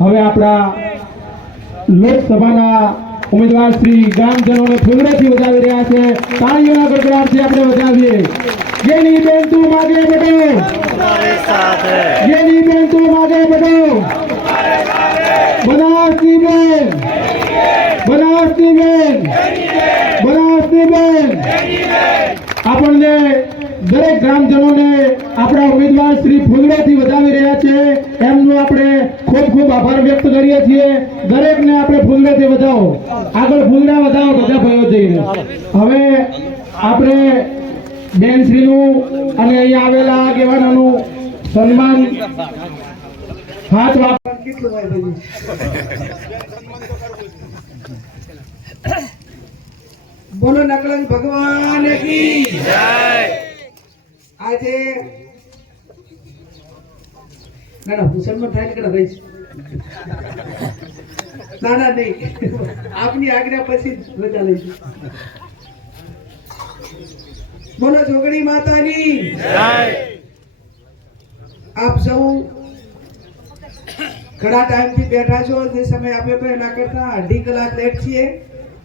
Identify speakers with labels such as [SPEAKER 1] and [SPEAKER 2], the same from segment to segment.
[SPEAKER 1] હવે આપણા લોકસભાના ઉમેદવાર શ્રી ગ્રામજનોને ફૂલડેથી વધાવી રહ્યા છે. તાળીઓના ગડગડાટથી આપણે વધાવીએ. જેની બેન તું માગે બધો જેની બેન તું માગે બધો બનાવતી બેન. બનાવતી બેન. બનાવતી બેન. આપણને દરેક ગ્રામજનોને આપણા ઉમેદવાર શ્રી ફૂલડેથી વધાવી રહ્યા છે એમનો આપણે ખૂબ આભાર વ્યક્ત કરીએ છીએ. દરેકને આપણે ફૂલડેથી વધાવો. આગળ ફૂલડા વધાવો, બધા ભાઈઓ જઈને. હવે આપણે બેનશ્રીનું અને અહીંયા આવેલા આગેવાનોનું સન્માન હાથ
[SPEAKER 2] બોલો નકલન ભગવાન કી આજે ના ના મુસલમાન થાય કે રહીશ ના ના, નહીં. આપની આજ્ઞા પછી રજા લઈશું. બોલો, જોગણી માતાની. આપ સૌ ઘણા ટાઈમથી બેઠા છો. જે સમય આપ્યો તો એના કરતા અઢી કલાક લેટ છીએ.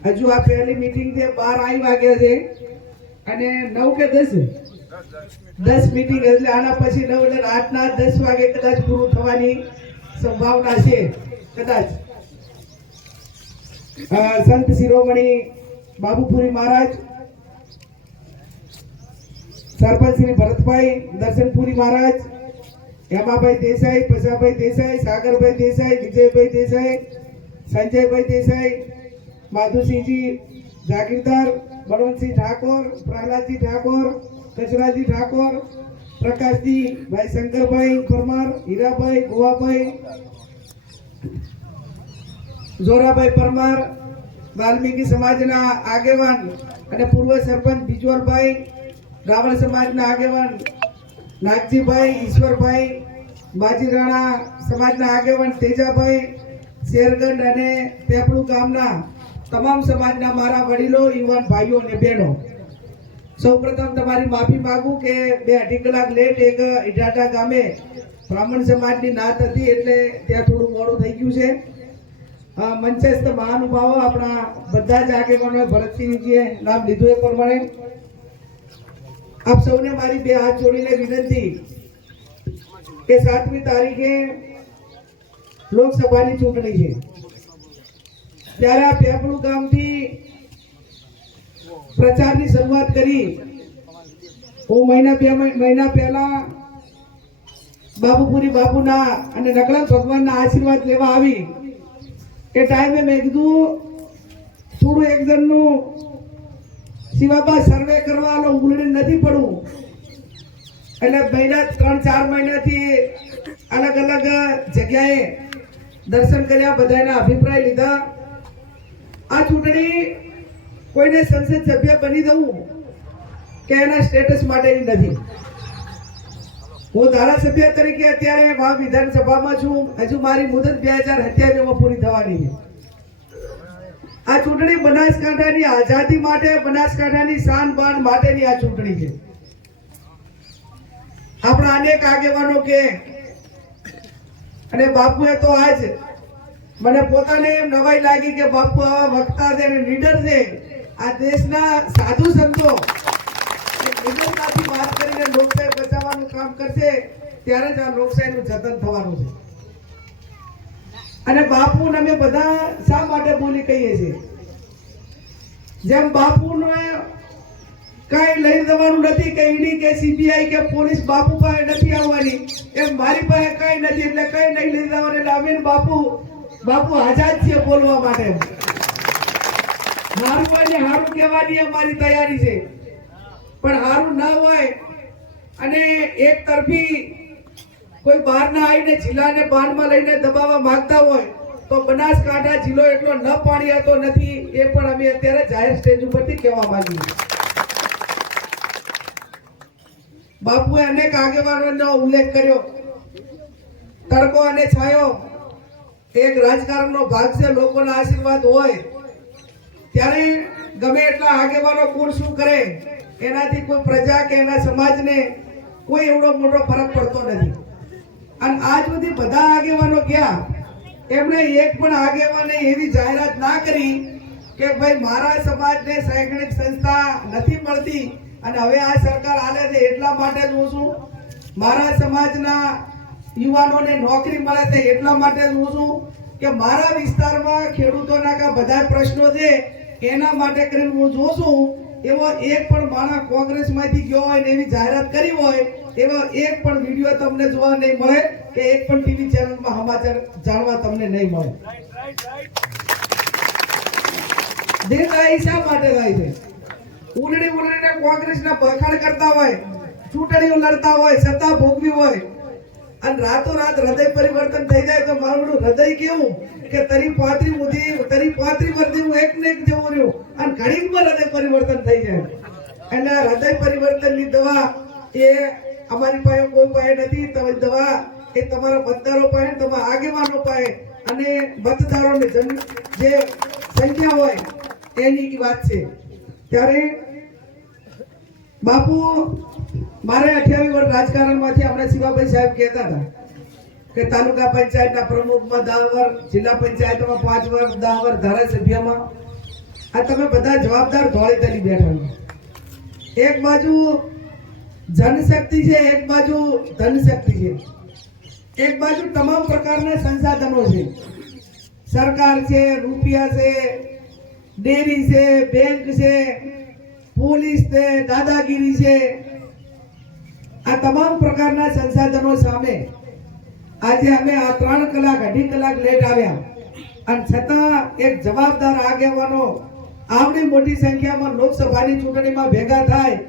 [SPEAKER 2] હજુ આ પહેલી મીટિંગ છે, બાર આઈ વાગ્યા છે. અને નવ કે દસ? દસ મીટિંગ એટલે આના પછી નવ એટલે રાતના દસ વાગે કદાચ પૂરું થવાની સંભાવના છે. કદાચ. સંત શિરોમણી બાબુપુરી મહારાજ, સરપંચ શ્રી ભરતભાઈ દર્શનપુરી મહારાજ, હેમાભાઈ દેસાઈ પશાભાઈ દેસાઈ, સાગરભાઈ દેસાઈ, વિજયભાઈ દેસાઈ, સંજયભાઈ દેસાઈ, માધુસિંહજી જાગીરદાર, બળવંતસિંહ ઠાકોર, પ્રહલાદજી ઠાકોર, કચરાજી ઠાકોર પ્રકાશજી, ભાઈ શંકરભાઈ, પરમાર, હીરાભાઈ, ગોવાભાઈ, જોરાભાઈ પરમાર, વાલ્મીકી સમાજના આગેવાન અને પૂર્વ સરપંચ બિજવરભાઈ રાવણ સમાજના આગેવાન નાગજીભાઈ, ઈશ્વરભાઈ બાજી રાણા સમાજના આગેવાન તેજાભાઈ શેરગંજ અને પેપડુ ગામના તમામ સમાજના મારા વડીલો, યુવાન ભાઈઓ અને બહેનો. સૌપ્રથમ તમારી માફી માંગુ કે બે અઢી કલાક લેટ એક ઇટાટા ગામે બ્રાહ્મણ સમાજની નાત હતી એટલે ત્યાં થોડું મોડું થઈ ગયું છે. મંચસ્થ મહાનુભાવો આપણા બધા જ આગેવાનો ભરતસિંહજીએ નામ લીધું એ પ્રમાણે. આપ સૌને મારી બે હાથ જોડીને વિનંતી કે સાતમી તારીખે લોકસભાની ચૂંટણી છે. ત્યારે આ પેપડું ગામથી પ્રચારની શરૂઆત કરી. હું મહિના મહિના પહેલા બાબુપુરી બાપુના અને નકળા ભગવાનના આશીર્વાદ લેવા આવી. એ ટાઈમે મેં કીધું, થોડું એક જણનું શિવાબા સર્વે કરવાનો ઉલડી નથી પડવું. એટલે મહિના ત્રણ, ચાર મહિનાથી અલગ અલગ જગ્યાએ દર્શન કર્યા, બધાના અભિપ્રાય લીધા. આ ચૂંટણી કોઈને સંસદ સભ્ય બની દઉં કે એના સ્ટેટસ માટેની નથી. હું ધારાસભ્ય તરીકે અત્યારે વાવ વિધાનસભામાં છું. હજુ મારી મુદત બે હજાર સત્યાવીસમાં પૂરી થવાની છે. આ ચૂંટણી બનાસકાંઠાની આઝાદી માટે, બનાસકાંઠાની શાન બાન માટેની આ ચૂંટણી છે. આપણા અનેક આગેવાનો કે અને બાપુએ તો આજ મને પોતાને એમ નવાઈ લાગી કે બાપુ આવા વક્તા છે અને લીડર છે. આ દેશના સાધુ સંતો વાત કરીને લોકશાહી બચાવવાનું કામ કરશે, ત્યારે જ આ લોકશાહીનું જતન થવાનું છે. અને બાપુ ને અમે બધા શા માટે બોલી કહીએ છીએ? જેમ બાપુને કઈ લઈ જવાનું નથી કે ઈડી કે સીબીઆઈ કે પોલીસ બાપુ પાસે નથી આવવાની, એમ મારી પાસે કઈ નથી એટલે કઈ નહીં લઈ જવાનું, એટલે અમે બાપુ બાપુ આઝાદ છીએ બોલવા માટે. હારું હોય ને હારું કહેવાની અમારી તૈયારી છે. પણ હારું ના હોય અને એક તરફી કોઈ બહારના આવીને જિલ્લાને બાનમાં લઈને દબાવવા માંગતા હોય તો બનાસકાંઠા જિલ્લો એટલો ન પાણી હતો નથી એ પણ અમે અત્યારે જાહેર સ્ટેજ ઉપરથી કહેવા માંગીએ બાપુએ અનેક આગેવાનોનો ઉલ્લેખ કર્યો. તડકો અને છાયો એક રાજકારણનો ભાગ છે, લોકોના આશીર્વાદ હોય ત્યારે ગમે એટલા આગેવાનો કોણ શું કરે, એનાથી કોઈ પ્રજા કે એના સમાજને કોઈ એવડો મોટો ફરક પડતો નથી. અને આજ સુધી બધા આગેવાનો ગયા. એમણે એક પણ આગેવાને એવી જાહેરાત ના કરી કે ભાઈ, મારા સમાજને શૈક્ષણિક સંસ્થા નથી મળતી અને હવે આ સરકાર આલે છે એટલા માટે જ હું છું. મારા સમાજના યુવાનોને નોકરી મળે છે એટલા માટે જ હું છું કે મારા વિસ્તારમાં ખેડૂતોના કા બધા પ્રશ્નો છે એના માટે કરીને હું જોઉં છું, એવો એક પણ માણસ કોંગ્રેસમાંથી ગયો હોય ને એવી જાહેરાત કરી હોય, એવો એક પણ વીડિયો તમને જોવા નહીં મળે કે એક પણ ટીવી ચેનલમાં સમાચાર જાણવા તમને નહીં મળે. દેખાય શા માટે થાય છે? ઉલડી ઉલડીને કોંગ્રેસના બખાડ કરતા હોય, ચૂંટણીઓ લડતા હોય, સત્તા ભોગવી હોય, અને રાતોરાત હૃદય પરિવર્તન થઈ જાય તો મારું હૃદય કેવું? કે તરી પાત્રી સુધી તરી પાંત્રી વર્ષથી હું એક ને એક જેવો રહ્યો હૃદય પરિવર્તન થઈ જાય. અને આ હૃદય પરિવર્તનની દવા એ અમારી પાસે કોઈ પાસે નથી. તમે દવા એ તમારા મતદારો પાસે, તમારા આગેવાનો પાસે અને મતદારોને જે સંખ્યા હોય એની વાત છે. ત્યારે બાપુ, મારે અઠ્યાવીસ વર્ષ રાજકારણમાંથી આપણે શિવાભાઈ સાહેબ કહેતા હતા કે તાલુકા પંચાયતના પ્રમુખમાં દસ વર્ષ જિલ્લા પંચાયતમાં પાંચ વર્ષ દસ વર્ષ ધારાસભ્યમાં આ તમે બધા જવાબદાર ધોળી તરી બેઠા એક બાજુ જનશક્તિ છે, એક બાજુ ધનશક્તિ છે. એક બાજુ તમામ પ્રકારના સંસાધનો છે. સરકાર છે, રૂપિયા છે, ડેરી છે, બેંક છે, પોલીસ છે, દાદાગીરી છે. આ તમામ પ્રકારના સંસાધનો સામે આજે અમે આ ત્રણ કલાક અઢી કલાક લેટ આવ્યા. અને છતાં એક જવાબદાર આગેવાનો આવડી મોટી સંખ્યામાં લોકસભાની ચૂંટણીમાં ભેગા થાય